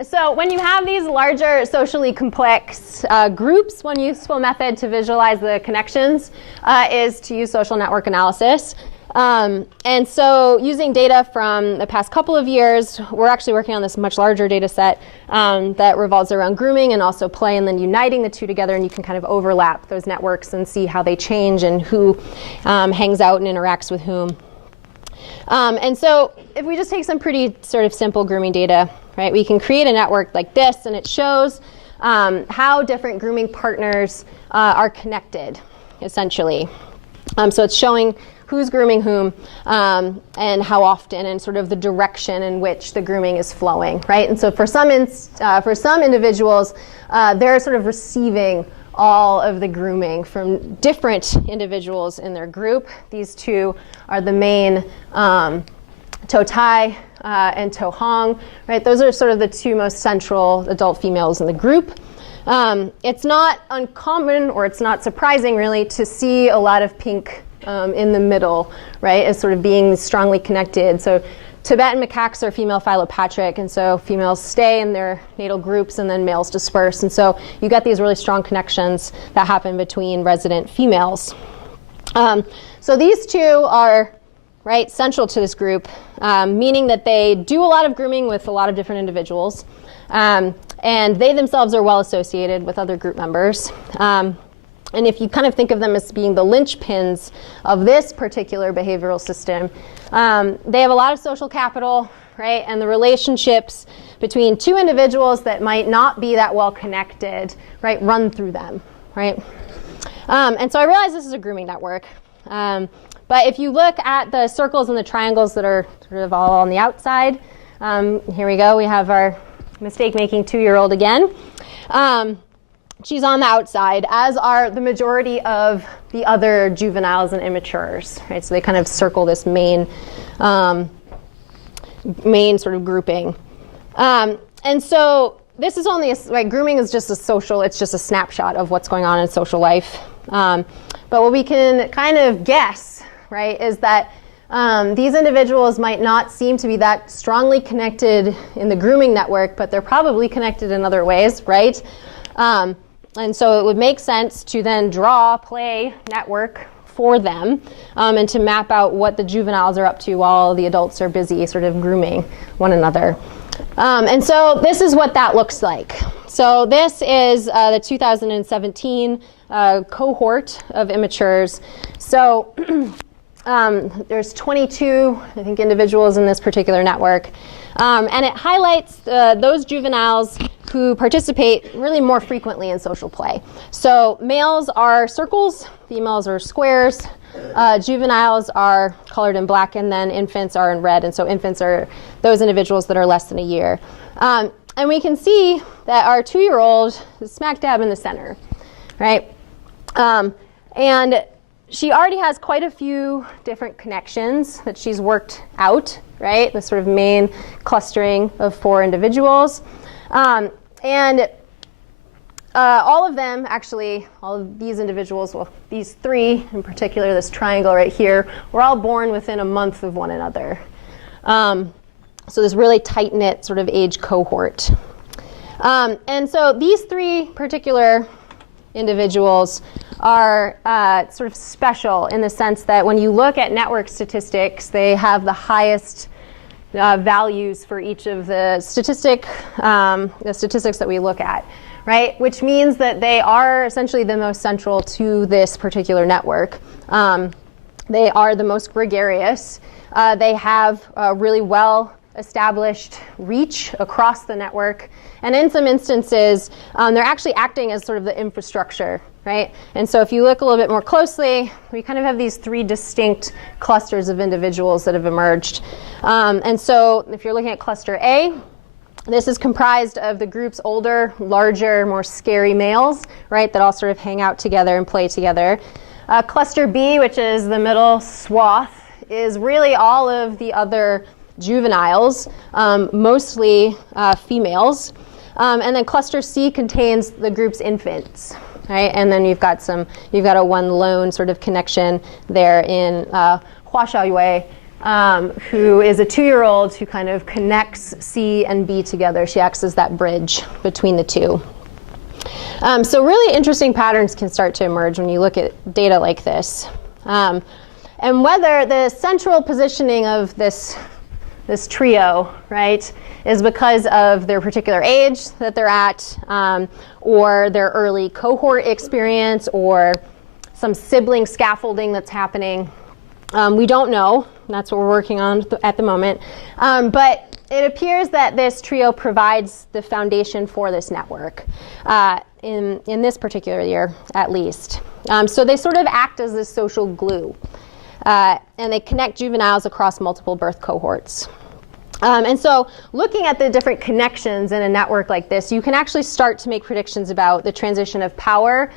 So when you have these larger socially complex groups, one useful method to visualize the connections is to use social network analysis. And so using data from the past couple of years, we're actually working on this much larger data set that revolves around grooming and also play, and then uniting the two together, and you can kind of overlap those networks and see how they change and who hangs out and interacts with whom. And so if we just take some pretty sort of simple grooming data, right, we can create a network like this, and it shows how different grooming partners are connected, essentially. So it's showing who's grooming whom, and how often, and sort of the direction in which the grooming is flowing, right? And so for some individuals, they're sort of receiving all of the grooming from different individuals in their group. These two are the main To Tai and To Hong, right? Those are sort of the two most central adult females in the group. It's not uncommon, or it's not surprising really, to see a lot of pink in the middle, right, as sort of being strongly connected. So Tibetan macaques are female philopatric, and so females stay in their natal groups and then males disperse. And so you get these really strong connections that happen between resident females. So these two are, right, central to this group, meaning that they do a lot of grooming with a lot of different individuals, and they themselves are well associated with other group members. And if you kind of think of them as being the linchpins of this particular behavioral system, they have a lot of social capital, right? And the relationships between two individuals that might not be that well connected, right, run through them, right? And so I realize this is a grooming network. But if you look at the circles and the triangles that are sort of all on the outside, here we go. We have our mistake-making 2-year-old again. She's on the outside, as are the majority of the other juveniles and immatures, right? So they kind of circle this main sort of grouping. And so this is only, like, grooming is just it's just a snapshot of what's going on in social life. But what we can kind of guess, right, is that these individuals might not seem to be that strongly connected in the grooming network, but they're probably connected in other ways, right? And so it would make sense to then draw a play network for them, and to map out what the juveniles are up to while the adults are busy sort of grooming one another. And so this is what that looks like. So this is the 2017 cohort of immatures. So there's 22, I think, individuals in this particular network. And it highlights those juveniles who participate really more frequently in social play. So males are circles, females are squares, juveniles are colored in black, and then infants are in red. And so infants are those individuals that are less than a year. And we can see that our 2-year-old is smack dab in the center, right? And she already has quite a few different connections that she's worked out, right? The sort of main clustering of 4 individuals. And all of them, actually, all of these individuals, well, these 3 in particular, this triangle right here, were all born within a month of one another. So this really tight-knit sort of age cohort. And so these 3 particular individuals are sort of special in the sense that when you look at network statistics, they have the highest values for each of the statistics that we look at, right? Which means that they are essentially the most central to this particular network. They are the most gregarious. They have really well established reach across the network. And in some instances, they're actually acting as sort of the infrastructure, right? And so if you look a little bit more closely, we kind of have these 3 distinct clusters of individuals that have emerged. And so if you're looking at cluster A, this is comprised of the group's older, larger, more scary males, right, that all sort of hang out together and play together. Cluster B, which is the middle swath, is really all of the other juveniles, mostly females. And then cluster C contains the group's infants, right? And then you've got a one lone sort of connection there in Hua Xiaoyue, who is a 2-year-old who kind of connects C and B together. She acts as that bridge between the two. So really interesting patterns can start to emerge when you look at data like this. And whether the central positioning of this trio, right, is because of their particular age that they're at, or their early cohort experience, or some sibling scaffolding that's happening. We don't know. That's what we're working on at the moment. But it appears that this trio provides the foundation for this network, in this particular year, at least. So they sort of act as this social glue. And they connect juveniles across multiple birth cohorts. And so looking at the different connections in a network like this, you can actually start to make predictions about the transition of power,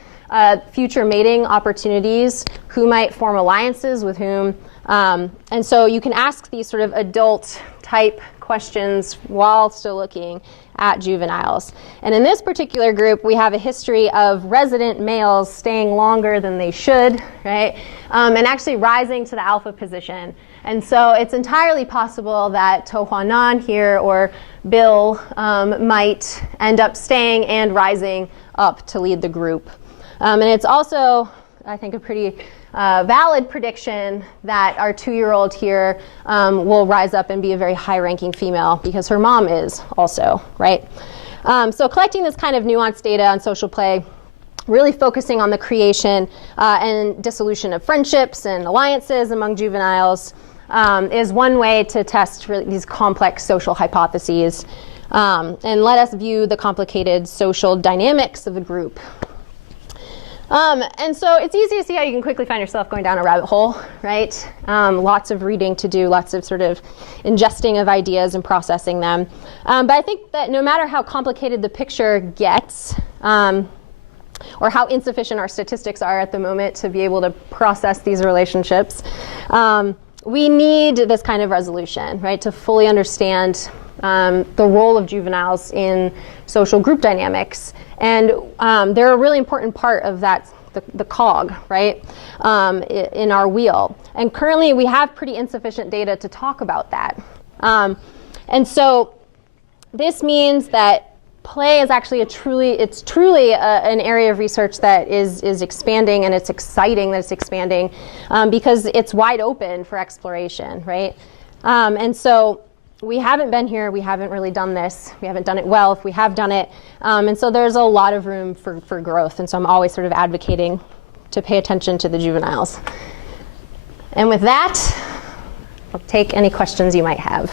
future mating opportunities, who might form alliances with whom. And so you can ask these sort of adult type questions while still looking at juveniles. And in this particular group, we have a history of resident males staying longer than they should, right? And actually rising to the alpha position. And so it's entirely possible that To Huanan here or Bill might end up staying and rising up to lead the group. And it's also, I think, a pretty valid prediction that our 2-year-old here will rise up and be a very high-ranking female because her mom is also, right? So collecting this kind of nuanced data on social play, really focusing on the creation and dissolution of friendships and alliances among juveniles is one way to test really these complex social hypotheses and let us view the complicated social dynamics of the group. And so it's easy to see how you can quickly find yourself going down a rabbit hole, right? Lots of reading to do, lots of sort of ingesting of ideas and processing them. But I think that no matter how complicated the picture gets, or how insufficient our statistics are at the moment to be able to process these relationships, we need this kind of resolution, right, to fully understand the role of juveniles in social group dynamics. And they're a really important part of that, the cog, right, in our wheel. And currently we have pretty insufficient data to talk about that. And so this means that play is actually truly an area of research that is expanding, and it's exciting that it's expanding because it's wide open for exploration, right? And so we haven't been here, we haven't really done this, we haven't done it well if we have done it, and so there's a lot of room for growth, and so I'm always sort of advocating to pay attention to the juveniles. And with that, I'll take any questions you might have.